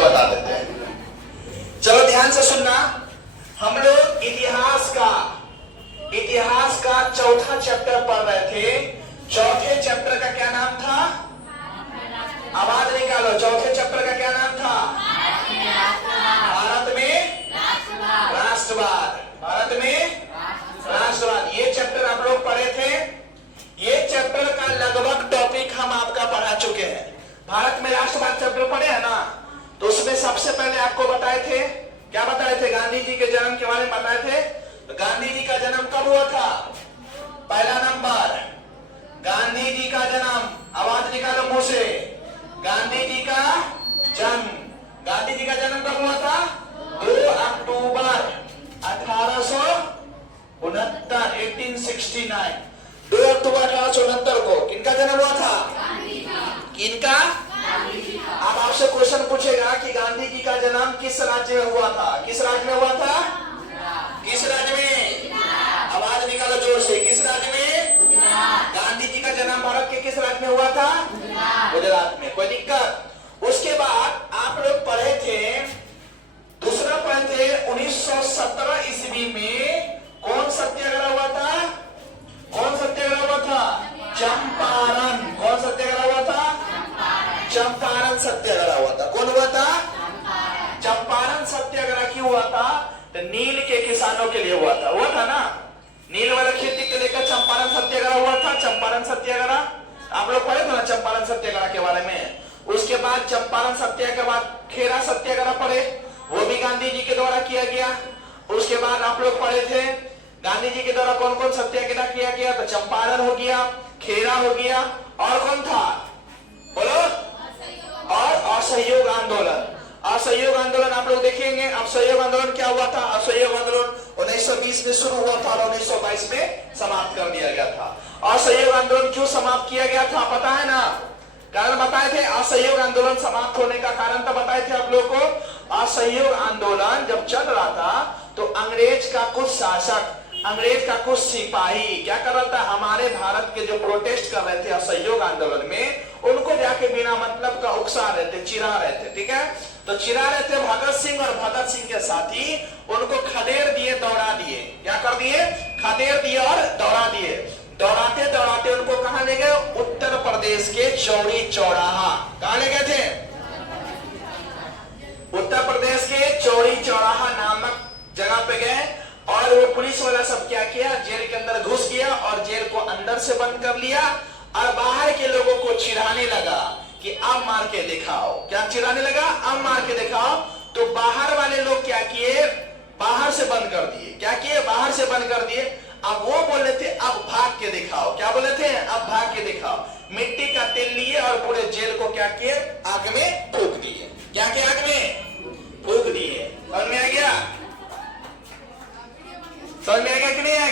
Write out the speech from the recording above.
पहले बता देते हैं। चलो ध्यान से सुनना, हम लोग इतिहास का चौथा चैप्टर पढ़ रहे थे। चौथे चैप्टर का क्या नाम था? आवाज निकालो, चौथे चैप्टर का क्या नाम था? भारत में राष्ट्रवाद। भारत में राष्ट्रवाद, ये चैप्टर आप लोग पढ़े थे। ये चैप्टर का लगभग टॉपिक हम आपका पढ़ा चुके हैं। भारत में राष्ट्रवाद चैप्टर पढ़े हैं ना, तो उसमें सबसे पहले आपको बताए थे, क्या बताए थे? गांधी जी के जन्म के बारे में बताए थे। तो गांधी जी का जन्म कब हुआ था? पहला नंबर, गांधी जी का जन्म, आवाज निकालो मुंह से, गांधी जी का जन्म। गांधी जी का जन्म कब हुआ था? 2 अक्टूबर 1869। 2 अक्टूबर 1869 को किनका जन्म हुआ था? किनका? अब आपसे क्वेश्चन पूछेगा कि गांधी जी का जन्म किस राज्य में हुआ था? किस राज्य में हुआ था? किस राज्य में? आवाज निकालो जोर से, किस राज्य में? गांधी जी का जन्म भारत के किस राज्य में हुआ था? गुजरात में। कोई दिक्कत? उसके बाद आप लोग पढ़े थे, दूसरा पढ़े थे 1917 ईस्वी में कौन सत्याग्रह हुआ था? कौन सत्याग्रह हुआ था? चंपारण। कौन सत्याग्रह हुआ था? चंपारण सत्याग्रह हुआ था। कौन हुआ था? चंपारण सत्याग्रह क्यों हुआ था? तो नील के किसानों के लिए हुआ था ना, नील वाला खेती को लेकर चंपारण सत्याग्रह हुआ था। चंपारण सत्याग्रह आप लोग पढ़े थे ना, चंपारण सत्याग्रह के बारे में। उसके बाद चंपारण सत्याग्रह के बाद खेरा सत्याग्रह पढ़े, वो भी गांधी जी के द्वारा किया गया। उसके बाद आप लोग पढ़े थे गांधी जी के द्वारा कौन कौन सत्याग्रह किया गया? तो चंपारण हो गया, खेरा हो गया, और कौन था बोलो? और असहयोग आंदोलन। असहयोग आंदोलन आप लोग देखेंगे। असहयोग आंदोलन क्या हुआ था? असहयोग आंदोलन 1920 में शुरू हुआ था और 1922 में समाप्त कर दिया गया था। असहयोग आंदोलन क्यों समाप्त किया गया था पता है ना? कारण बताए थे। असहयोग आंदोलन समाप्त होने का कारण तो बताए थे आप लोग को। असहयोग आंदोलन जब चल रहा था तो अंग्रेज का कुछ शासक, अंग्रेज का कुछ सिपाही क्या कर रहा था? हमारे भारत के जो प्रोटेस्ट कर रहे थे असहयोग आंदोलन में, उनको जाके बिना मतलब का उकसा रहे थे, चिढ़ा रहे थे। ठीक है, तो चिढ़ा रहे थे भगत सिंह, और भगत सिंह के साथी उनको खदेड़ दिए, दौड़ा दिए। क्या कर दिए? खदेड़ दिए और दौड़ा दिए। दौड़ाते दौड़ाते उनको कहां ले गए? उत्तर प्रदेश के चौरी चौराहा। कहां ले गए थे? उत्तर प्रदेश के चौरी चौराहा नामक जगह पे गए, और वो पुलिस वाला सब क्या किया? जेल के अंदर घुस गया और जेल को अंदर से बंद कर लिया, और बाहर के लोगों को चिढ़ाने लगा कि अब मार के दिखाओ। क्या चिढ़ाने लगा? अब मार के दिखाओ। तो बाहर वाले लोग क्या किए? बाहर से बंद कर दिए। क्या किए? बाहर से बंद कर दिए। अब वो बोले थे अब भाग के दिखाओ। क्या बोले थे? अब भाग के दिखाओ। मिट्टी का तेल लिए और पूरे जेल को क्या किए? आग में फूंक दिए। क्या किया? आग में फूंक दिए। समझ में आ गया? समझ में आ गया कि नहीं आ गया?